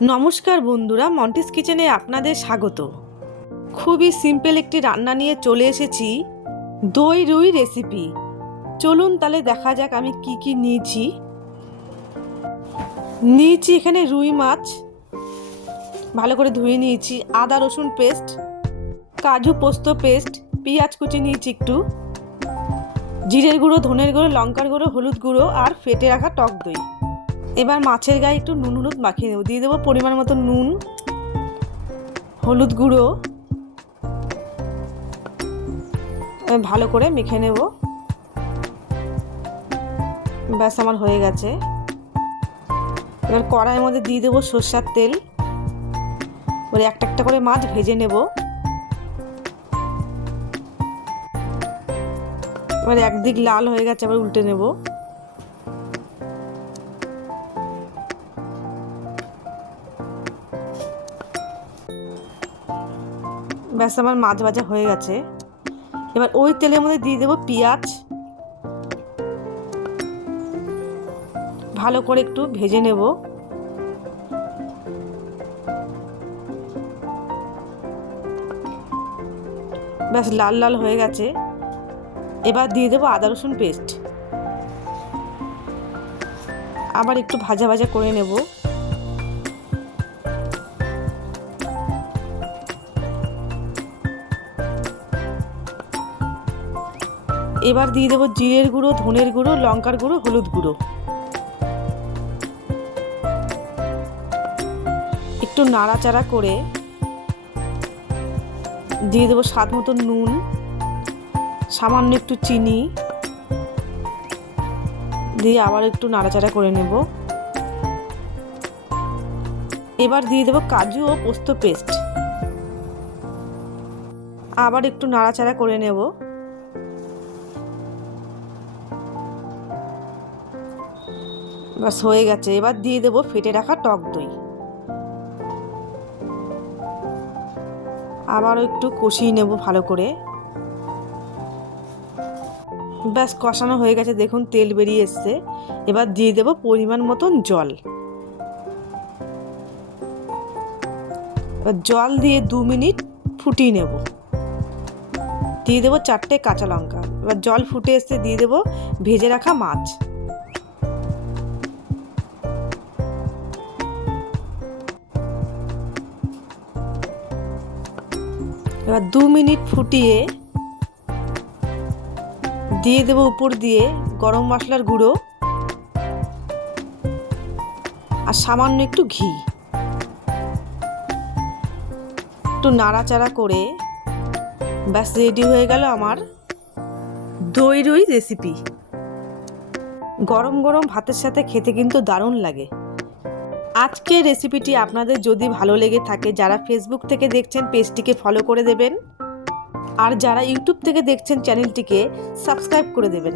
নমস্কার বন্ধুরা, মন্টিস কিচেনে আপনাদের স্বাগত। খুবই সিম্পল একটি রান্না নিয়ে চলে এসেছি, দই রুই রেসিপি। চলুন তাহলে দেখা যাক আমি কি কি নিয়েছি। এখানে রুই মাছ ভালো করে ধুয়ে নিয়েছি, আদা রসুন পেস্ট, কাজু পোস্ত পেস্ট, পেঁয়াজ কুচি নিয়েছি একটু, জিরের গুঁড়ো, ধনের গুঁড়ো, লঙ্কার গুঁড়ো, হলুদ গুঁড়ো আর ফেটে রাখা টক দই। এবার মাছের গায়ে একটু নুন হলুদ মাখিয়ে নেব। দিয়ে দেবো পরিমাণ মতো নুন, হলুদ গুঁড়ো, ভালো করে মেখে নেব। ব্যাস আমার হয়ে গেছে। এবার কড়াইয়ের মধ্যে দিয়ে দেবো সরষের তেল। এবার একটা একটা করে মাছ ভেজে নেব। এবার একদিক লাল হয়ে গেছে, আবার উল্টে নেব। ব্যাস আমার মাছ ভাজা হয়ে গেছে। এবার ওই তেলের মধ্যে দিয়ে দেবো পেঁয়াজ, ভালো করে একটু ভেজে নেব। ব্যাস লাল লাল হয়ে গেছে। এবার দিয়ে দেবো আদা রসুন পেস্ট, আবার একটু ভাজা ভাজা করে নেব। এবার দিয়ে দেবো জিরের গুঁড়ো, ধনের গুঁড়ো, লঙ্কার গুঁড়ো, হলুদ গুঁড়ো। একটু নাড়াচাড়া করে দিয়ে দেবো স্বাদ মতো নুন, সামান্য একটু চিনি দিয়ে আবার একটু নাড়াচাড়া করে নেব। এবার দিয়ে দেবো কাজু ও পোস্ত পেস্ট, আবার একটু নাড়াচাড়া করে নেব। বাস হয়ে গেছে। এবার দিয়ে দেবো ফেটে রাখা টক দই, আবারও একটু কষিয়ে নেব ভালো করে। ব্যাস কষানো হয়ে গেছে, দেখুন তেল বেরিয়ে এসছে। এবার দিয়ে দেবো পরিমাণ মতন জল। এবার জল দিয়ে 2 মিনিট ফুটিয়ে নেব। দিয়ে দেবো 4টে কাঁচা লঙ্কা। এবার জল ফুটে এসছে, দিয়ে দেবো ভেজে রাখা মাছ। এবার 2 মিনিট ফুটিয়ে দিয়ে দেবো উপর দিয়ে গরম মশলার গুঁড়ো আর সামান্য একটু ঘি। একটু নাড়াচাড়া করে ব্যাস রেডি হয়ে গেল আমার দই রুই রেসিপি। গরম গরম ভাতের সাথে খেতে কিন্তু দারুণ লাগে। আজকের রেসিপিটি আপনাদের যদি ভালো লেগে থাকে, যারা ফেসবুক থেকে দেখছেন পেজটিকে ফলো করে দেবেন, আর যারা ইউটিউব থেকে দেখছেন চ্যানেলটিকে সাবস্ক্রাইব করে দেবেন।